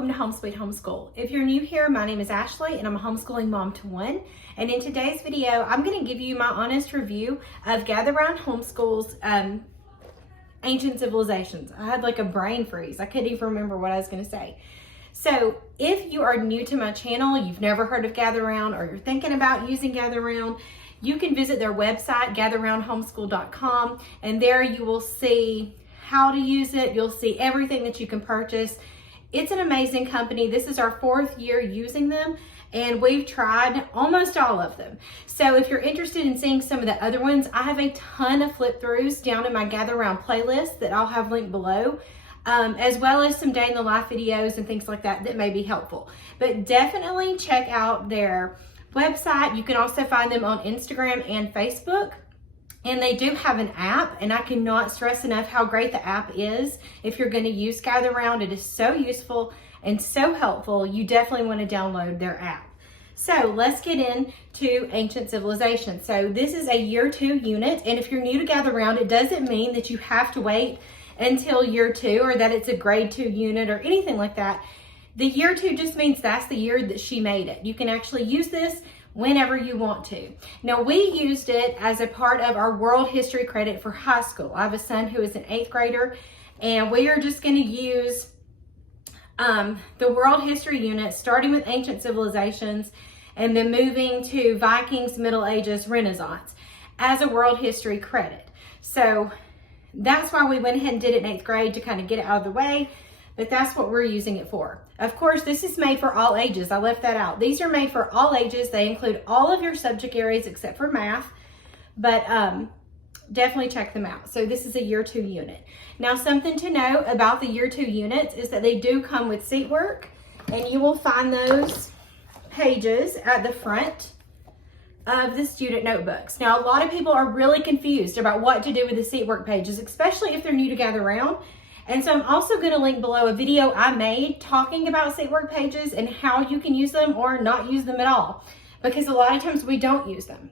welcome to Home Sweet Homeschool. If you're new here, my name is Ashley and I'm a homeschooling mom to one. And in today's video, I'm going to give you my honest review of Gather Round Homeschool's Ancient Civilizations. I had like a brain freeze. I couldn't even remember what I was going to say. So if you are new to my channel, you've never heard of Gather Round, or you're thinking about using Gather Round, you can visit their website, gatherroundhomeschool.com, and there you will see how to use it. You'll see everything that you can purchase. It's an amazing company. This is our 4th year using them, and we've tried almost all of them. So if you're interested in seeing some of the other ones, I have a ton of flip throughs down in my Gather Round playlist that I'll have linked below, as well as some day in the life videos and things like that that may be helpful. But definitely check out their website. You can also find them on Instagram and Facebook. And they do have an app, and I cannot stress enough how great the app is. If you're going to use Gather Round, it is so useful and so helpful. You definitely want to download their app. So let's get into Ancient Civilization. So this is a year 2 unit, and if you're new to Gather Round, it doesn't mean that you have to wait until year 2 or that it's a grade 2 unit or anything like that. The year 2 just means that's the year that she made it. You can actually use this whenever you want to. Now, we used it as a part of our world history credit for high school. I have a son who is an 8th grader, and we are just going to use the world history unit, starting with ancient civilizations and then moving to Vikings, Middle Ages, Renaissance as a world history credit. So that's why we went ahead and did it in 8th grade, to kind of get it out of the way. But that's what we're using it for. Of course, this is made for all ages. I left that out. These are made for all ages. They include all of your subject areas except for math, but definitely check them out. So this is a year 2 unit. Now, something to know about the year 2 units is that they do come with seat work, and you will find those pages at the front of the student notebooks. Now, a lot of people are really confused about what to do with the seat work pages, especially if they're new to Gather Round. And so I'm also going to link below a video I made talking about seat work pages and how you can use them or not use them at all, because a lot of times we don't use them.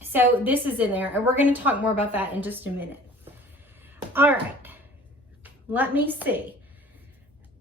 So this is in there, and we're going to talk more about that in just a minute. All right, let me see.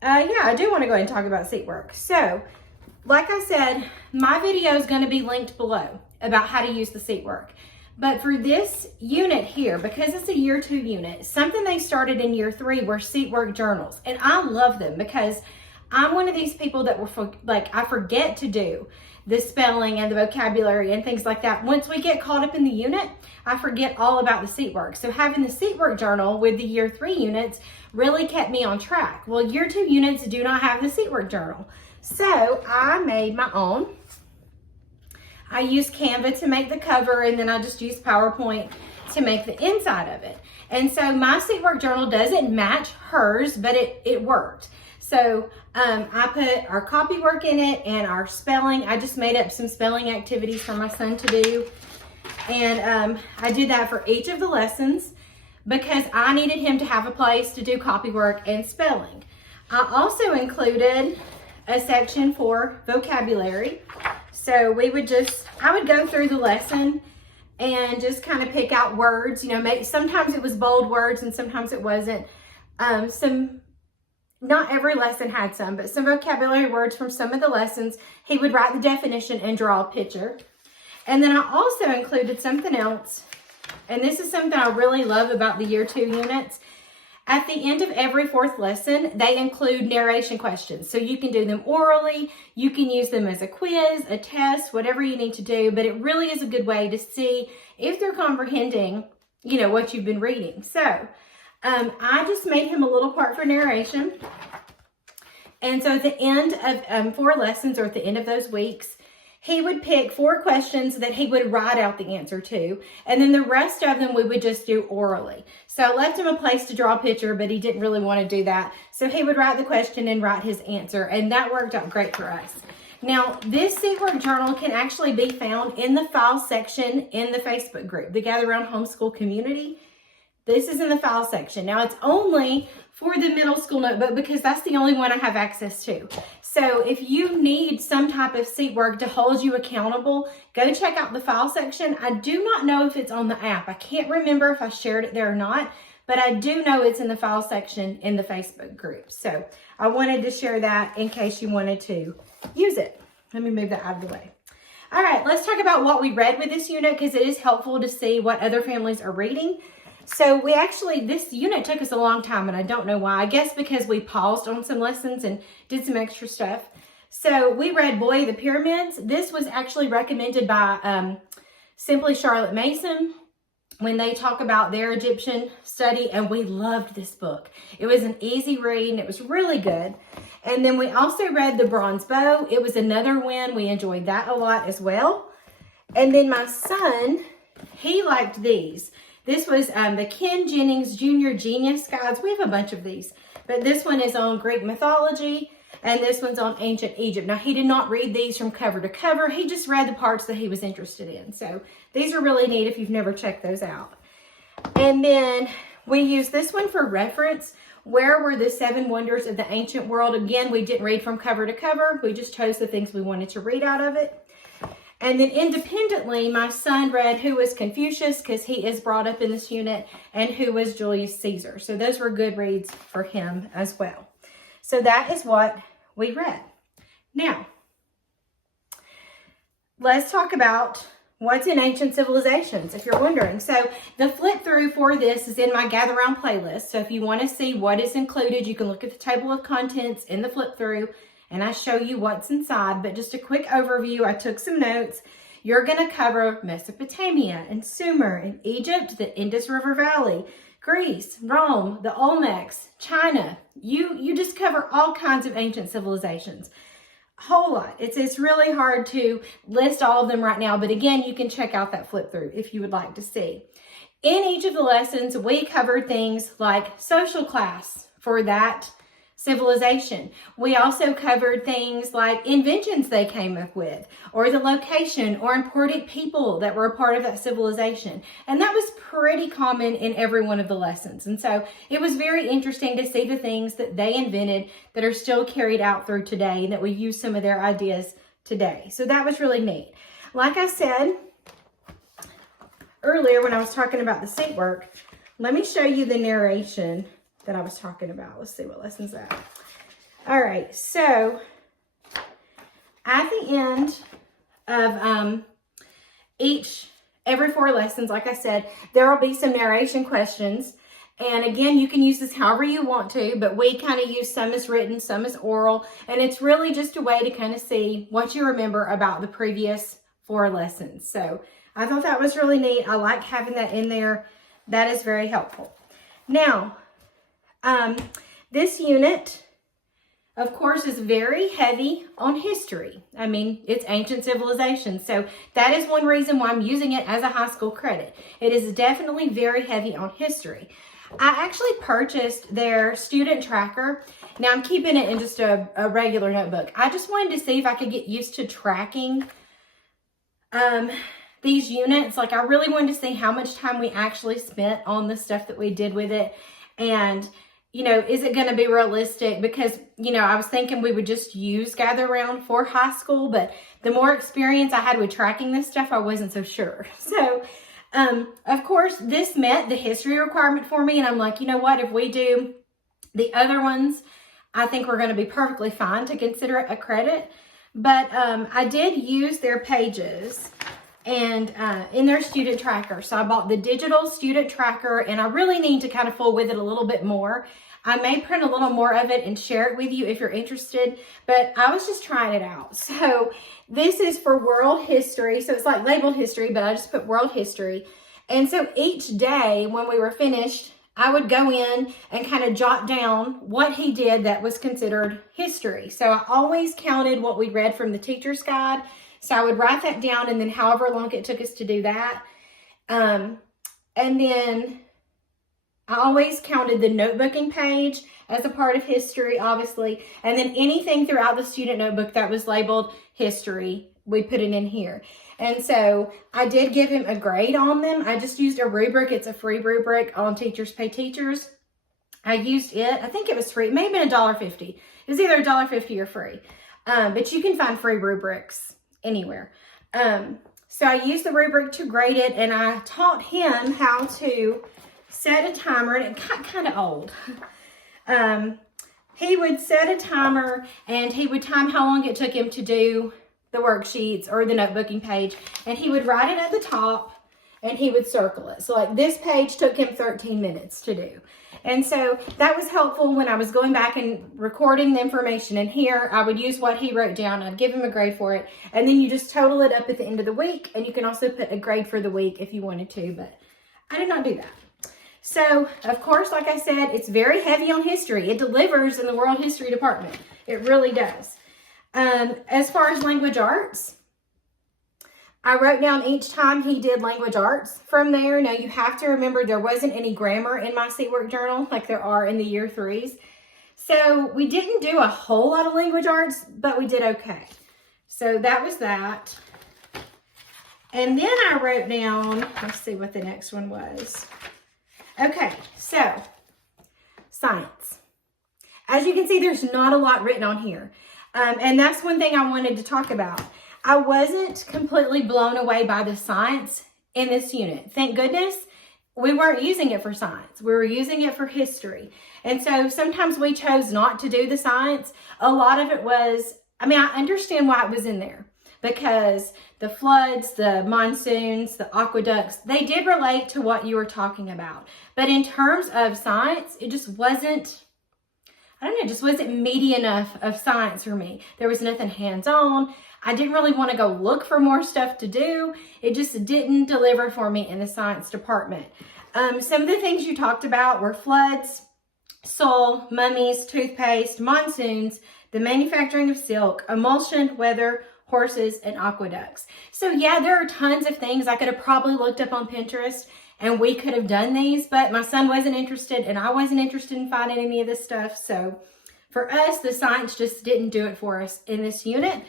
Yeah, I do want to go ahead and talk about seat work. So like I said, my video is going to be linked below about how to use the seat work. But for this unit here, because it's a year 2 unit, something they started in year 3 were seat work journals. And I love them because I'm one of these people that I forget to do the spelling and the vocabulary and things like that. Once we get caught up in the unit, I forget all about the seat work. So having the seat work journal with the year 3 units really kept me on track. Well, year 2 units do not have the seat work journal. So I made my own. I used Canva to make the cover, and then I just used PowerPoint to make the inside of it. And so my seat work journal doesn't match hers, but it worked. So I put our copy work in it and our spelling. I just made up some spelling activities for my son to do. And I did that for each of the lessons because I needed him to have a place to do copy work and spelling. I also included a section for vocabulary. So I would go through the lesson and just kind of pick out words, sometimes it was bold words and sometimes it wasn't. Not every lesson had some, but some vocabulary words from some of the lessons. He would write the definition and draw a picture. And then I also included something else, and this is something I really love about the year 2 units. At the end of every 4th lesson, they include narration questions. So you can do them orally, you can use them as a quiz, a test, whatever you need to do, but it really is a good way to see if they're comprehending, what you've been reading. So I just made him a little part for narration. And so at the end of 4 lessons, or at the end of those weeks, he would pick 4 questions that he would write out the answer to, and then the rest of them we would just do orally. So I left him a place to draw a picture, but he didn't really want to do that. So he would write the question and write his answer, and that worked out great for us. Now, this seat work journal can actually be found in the file section in the Facebook group, the Gather Round Homeschool community. This is in the file section. Now, it's only for the middle school notebook because that's the only one I have access to. So if you need some type of seat work to hold you accountable, go check out the file section. I do not know if it's on the app. I can't remember if I shared it there or not, but I do know it's in the file section in the Facebook group. So I wanted to share that in case you wanted to use it. Let me move that out of the way. All right, let's talk about what we read with this unit because it is helpful to see what other families are reading. So this unit took us a long time, and I don't know why. I guess because we paused on some lessons and did some extra stuff. So we read Boy of the Pyramids. This was actually recommended by Simply Charlotte Mason when they talk about their Egyptian study, and we loved this book. It was an easy read, and it was really good. And then we also read The Bronze Bow. It was another win. We enjoyed that a lot as well. And then my son, he liked these. This was the Ken Jennings Jr. Genius Guides. We have a bunch of these, but this one is on Greek mythology, and this one's on ancient Egypt. Now, he did not read these from cover to cover. He just read the parts that he was interested in. So these are really neat if you've never checked those out. And then we use this one for reference. Where were the 7 wonders of the ancient world? Again, we didn't read from cover to cover. We just chose the things we wanted to read out of it. And then independently, my son read Who was Confucius, because he is brought up in this unit, and Who was Julius Caesar. So those were good reads for him as well. So that is what we read. Now, let's talk about what's in ancient civilizations, if you're wondering. So the flip through for this is in my Gather Round playlist. So if you want to see what is included, you can look at the table of contents in the flip through, and I show you what's inside. But just a quick overview, I took some notes. You're going to cover Mesopotamia and Sumer and Egypt, the Indus River Valley, Greece, Rome, the Olmecs, China. You just cover all kinds of ancient civilizations. A whole lot. It's really hard to list all of them right now, but again, you can check out that flip through if you would like to see. In each of the lessons, we covered things like social class for that civilization. We also covered things like inventions they came up with, or the location or important people that were a part of that civilization. And that was pretty common in every one of the lessons. And so it was very interesting to see the things that they invented that are still carried out through today, and that we use some of their ideas today. So that was really neat. Like I said earlier when I was talking about the seat work, let me show you the narration that I was talking about. Let's see what lesson's that. All right, so at the end of every 4 lessons, like I said, there will be some narration questions. And again, you can use this however you want to, but we kind of use some as written, some as oral, and it's really just a way to kind of see what you remember about the previous 4 lessons. So I thought that was really neat. I like having that in there. That is very helpful. Now, this unit, of course, is very heavy on history. I mean, it's ancient civilization. So that is one reason why I'm using it as a high school credit. It is definitely very heavy on history. I actually purchased their student tracker. Now I'm keeping it in just a regular notebook. I just wanted to see if I could get used to tracking these units. Like, I really wanted to see how much time we actually spent on the stuff that we did with it. And is it going to be realistic? Because, I was thinking we would just use Gather Round for high school, but the more experience I had with tracking this stuff, I wasn't so sure. So, of course, this met the history requirement for me. And I'm like, you know what? If we do the other ones, I think we're going to be perfectly fine to consider it a credit. But I did use their pages and in their student tracker. So I bought the digital student tracker, and I really need to kind of fool with it a little bit more. I may print a little more of it and share it with you if you're interested, but I was just trying it out. So this is for world history. So it's like labeled history, but I just put world history. And so each day when we were finished, I would go in and kind of jot down what he did that was considered history. So I always counted what we read from the teacher's guide. So I would write that down, and then however long it took us to do that. And then I always counted the notebooking page as a part of history, obviously. And then anything throughout the student notebook that was labeled history, we put it in here. And so I did give him a grade on them. I just used a rubric. It's a free rubric on Teachers Pay Teachers. I used it. I think it was free. It may have been $1.50. It was either $1.50 or free. But you can find free rubrics anywhere. So I used the rubric to grade it, and I taught him how to set a timer, and it got kind of old. He would set a timer and he would time how long it took him to do the worksheets or the notebooking page, and he would write it at the top and he would circle it. So like this page took him 13 minutes to do. And so that was helpful when I was going back and recording the information in here. I would use what he wrote down. I'd give him a grade for it. And then you just total it up at the end of the week. And you can also put a grade for the week if you wanted to, but I did not do that. So, of course, like I said, it's very heavy on history. It delivers in the World History Department. It really does. As far as language arts, I wrote down each time he did language arts from there. Now, you have to remember there wasn't any grammar in my seatwork journal like there are in the year 3s. So, we didn't do a whole lot of language arts, but we did okay. So, that was that. And then I wrote down, let's see what the next one was. Okay, so science. As you can see, there's not a lot written on here. And that's one thing I wanted to talk about. I wasn't completely blown away by the science in this unit. Thank goodness we weren't using it for science. We were using it for history. And so sometimes we chose not to do the science. A lot of it was, I understand why it was in there. Because the floods, the monsoons, the aqueducts, they did relate to what you were talking about. But in terms of science, it just wasn't, it just wasn't meaty enough of science for me. There was nothing hands-on. I didn't really want to go look for more stuff to do. It just didn't deliver for me in the science department. Some of the things you talked about were floods, soil, mummies, toothpaste, monsoons, the manufacturing of silk, emulsion, weather, horses, and aqueducts. So yeah, there are tons of things I could have probably looked up on Pinterest and we could have done these, but my son wasn't interested and I wasn't interested in finding any of this stuff. So for us, the science just didn't do it for us in this unit.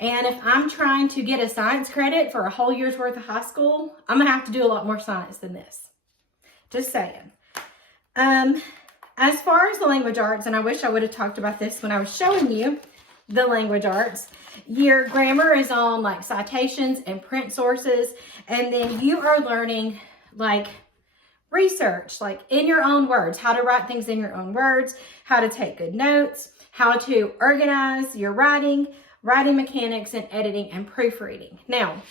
And if I'm trying to get a science credit for a whole year's worth of high school, I'm gonna have to do a lot more science than this. Just saying. As far as the language arts, and I wish I would have talked about this when I was showing you the language arts, your grammar is on like citations and print sources, and then you are learning like research, like in your own words, how to write things in your own words, how to take good notes, how to organize your writing mechanics, and editing and proofreading. Now,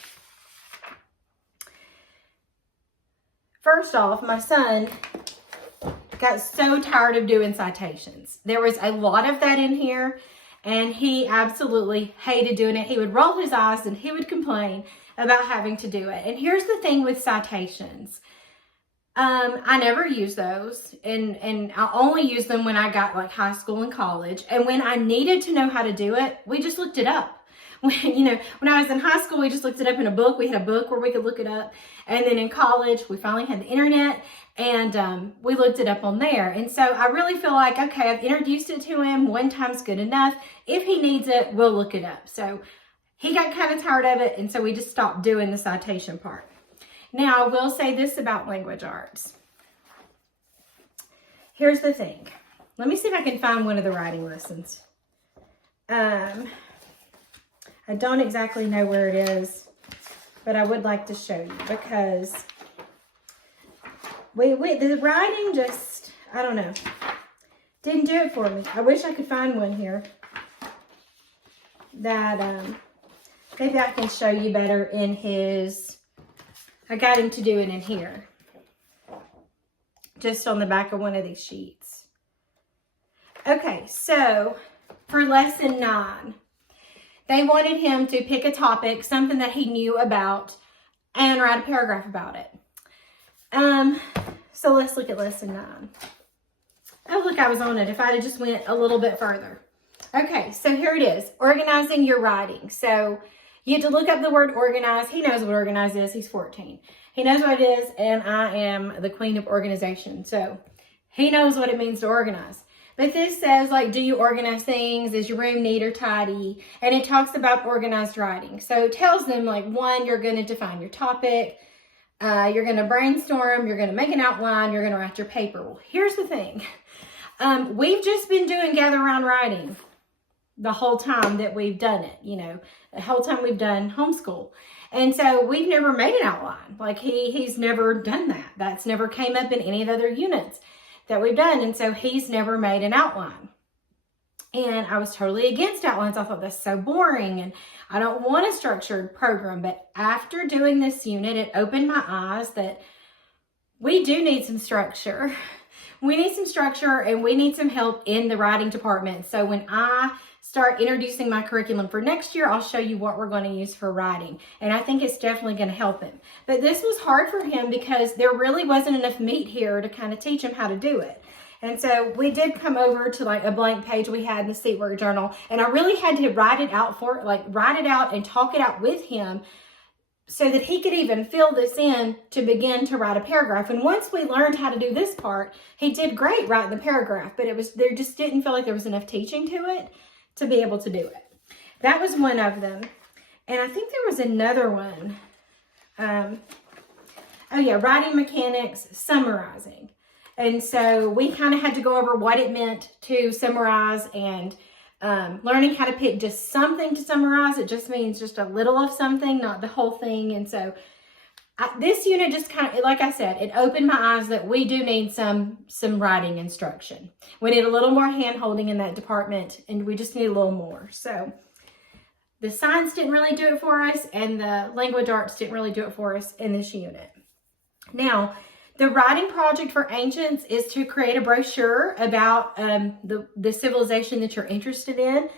first off, my son got so tired of doing citations. There was a lot of that in here, and he absolutely hated doing it. He would roll his eyes and he would complain about having to do it. And here's the thing with citations. I never use those, and I only use them when I got like high school and college. And when I needed to know how to do it, we just looked it up. When I was in high school, we just looked it up in a book. We had a book where we could look it up. And then in college, we finally had the internet, and we looked it up on there. And so I really feel like, okay, I've introduced it to him. One time's good enough. If he needs it, we'll look it up. So he got kind of tired of it, and so we just stopped doing the citation part. Now, I will say this about language arts. Here's the thing. Let me see if I can find one of the writing lessons. I don't exactly know where it is, but I would like to show you because the writing just, I don't know, didn't do it for me. I wish I could find one here that maybe I can show you better in his. I got him to do it in here, just on the back of one of these sheets. Okay, so for lesson 9, they wanted him to pick a topic, something that he knew about, and write a paragraph about it. So let's look at lesson 9. Oh, look, I was on it. If I'd have just went a little bit further. Okay, so here it is, organizing your writing. So you have to look up the word organize. He knows what organize is. He's 14. He knows what it is, and I am the queen of organization. So he knows what it means to organize. But this says, like, do you organize things? Is your room neat or tidy? And it talks about organized writing. So it tells them, like, 1, you're going to define your topic. You're going to brainstorm. You're going to make an outline. You're going to write your paper. Well, here's the thing. We've just been doing gather round writing. the whole time that we've done it, the whole time we've done homeschool. And so we've never made an outline. Like he's never done that. That's never came up in any of the other units that we've done. And so he's never made an outline. And I was totally against outlines. I thought that's so boring and I don't want a structured program. But after doing this unit, it opened my eyes that we do need some structure. We need some structure and we need some help in the writing department. So when I start introducing my curriculum for next year, I'll show you what we're going to use for writing. And I think it's definitely going to help him. But this was hard for him because there really wasn't enough meat here to kind of teach him how to do it. And so we did come over to like a blank page we had in the seatwork journal. And I really had to write it out and talk it out with him so that he could even fill this in to begin to write a paragraph. And once we learned how to do this part, he did great writing the paragraph, but there just didn't feel like there was enough teaching to it to be able to do it. That was one of them. And I think there was another one. Oh yeah, writing mechanics, summarizing. And so we kind of had to go over what it meant to summarize and learning how to pick just something to summarize. It just means just a little of something, not the whole thing. And so this unit just kind of, like I said, it opened my eyes that we do need some writing instruction. We need a little more hand-holding in that department, and we just need a little more. So the science didn't really do it for us, and the language arts didn't really do it for us in this unit. Now, the writing project for Ancients is to create a brochure about the civilization that you're interested in.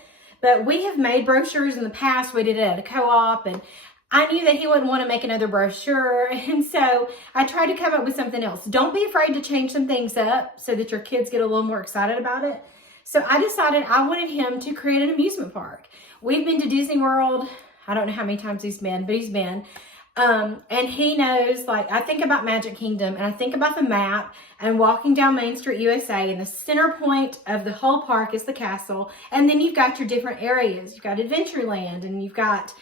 But we have made brochures in the past. We did it at a co-op, and I knew that he wouldn't want to make another brochure. And so I tried to come up with something else. Don't be afraid to change some things up so that your kids get a little more excited about it. So I decided I wanted him to create an amusement park. We've been to Disney World. I don't know how many times he's been, but he's been. And he knows, like, I think about Magic Kingdom and I think about the map and walking down Main Street, USA, and the center point of the whole park is the castle. And then you've got your different areas. You've got Adventureland and you've got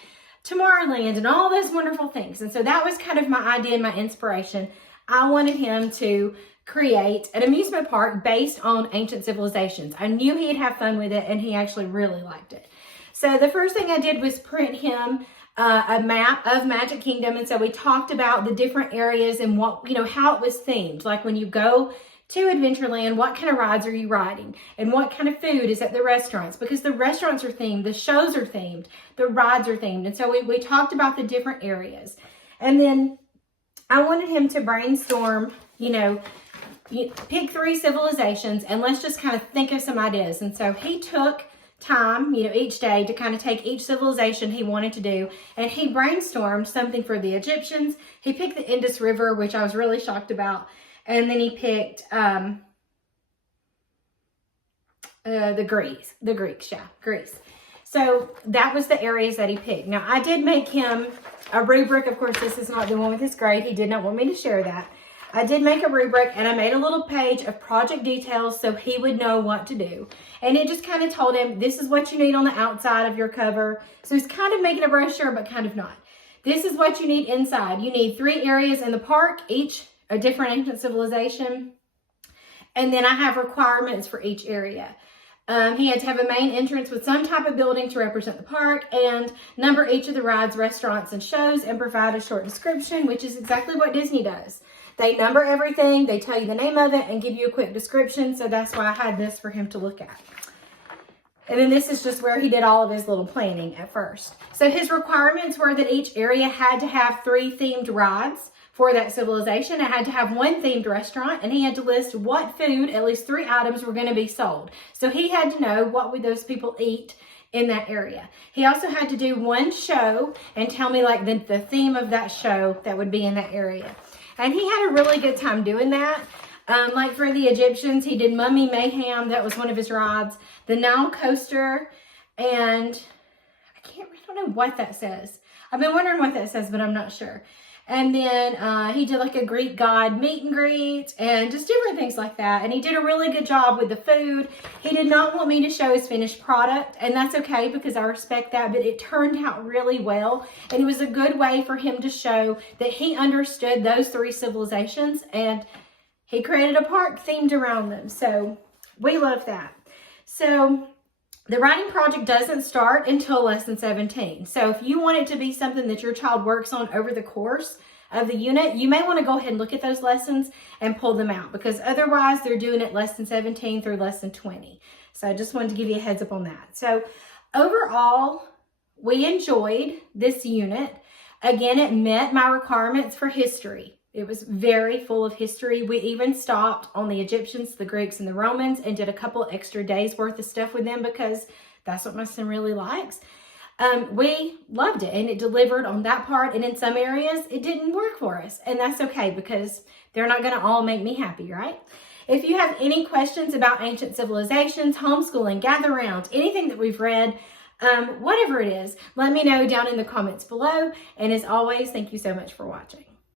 Tomorrowland and all those wonderful things. And so that was kind of my idea and my inspiration. I wanted him to create an amusement park based on ancient civilizations. I knew he'd have fun with it, and he actually really liked it. So the first thing I did was print him a map of Magic Kingdom. And so we talked about the different areas and what, how it was themed. Like when you go to Adventureland, what kind of rides are you riding? And what kind of food is at the restaurants? Because the restaurants are themed, the shows are themed, the rides are themed. And so we talked about the different areas. And then I wanted him to brainstorm, pick 3 civilizations and let's just kind of think of some ideas. And so he took time, each day to kind of take each civilization he wanted to do. And he brainstormed something for the Egyptians. He picked the Indus River, which I was really shocked about. And then he picked the Greeks. Greece. So that was the areas that he picked. Now, I did make him a rubric. Of course, this is not the one with his grade. He did not want me to share that. I did make a rubric, and I made a little page of project details so he would know what to do. And it just kind of told him, this is what you need on the outside of your cover. So he's kind of making a brochure, but kind of not. This is what you need inside. You need 3 areas in the park, each a different ancient civilization. And then I have requirements for each area. He had to have a main entrance with some type of building to represent the park, and number each of the rides, restaurants, and shows, and provide a short description, which is exactly what Disney does. They number everything, they tell you the name of it, and give you a quick description. So that's why I had this for him to look at. And then this is just where he did all of his little planning at first. So his requirements were that each area had to have 3 themed rides for that civilization. It had to have 1 themed restaurant, and he had to list what food, at least 3 items, were going to be sold. So he had to know what would those people eat in that area. He also had to do 1 show and tell me like the theme of that show that would be in that area. And he had a really good time doing that. Like for the Egyptians, he did Mummy Mayhem. That was one of his rides. The Nile Coaster, and I don't know what that says. I've been wondering what that says, but I'm not sure. And then he did like a Greek god meet and greet and just different things like that. And he did a really good job with the food. He did not want me to show his finished product, and that's okay because I respect that, but it turned out really well. And it was a good way for him to show that he understood those 3 civilizations, and he created a park themed around them. So we love that. So The writing project doesn't start until lesson 17. So if you want it to be something that your child works on over the course of the unit, you may want to go ahead and look at those lessons and pull them out, because otherwise they're doing it lesson 17 through lesson 20. So I just wanted to give you a heads up on that. So overall, we enjoyed this unit. Again, it met my requirements for history. It was very full of history. We even stopped on the Egyptians, the Greeks, and the Romans and did a couple extra days worth of stuff with them because that's what my son really likes. We loved it, and it delivered on that part. And in some areas, it didn't work for us. And that's okay, because they're not going to all make me happy, right? If you have any questions about ancient civilizations, homeschooling, Gather Round, anything that we've read, whatever it is, let me know down in the comments below. And as always, thank you so much for watching.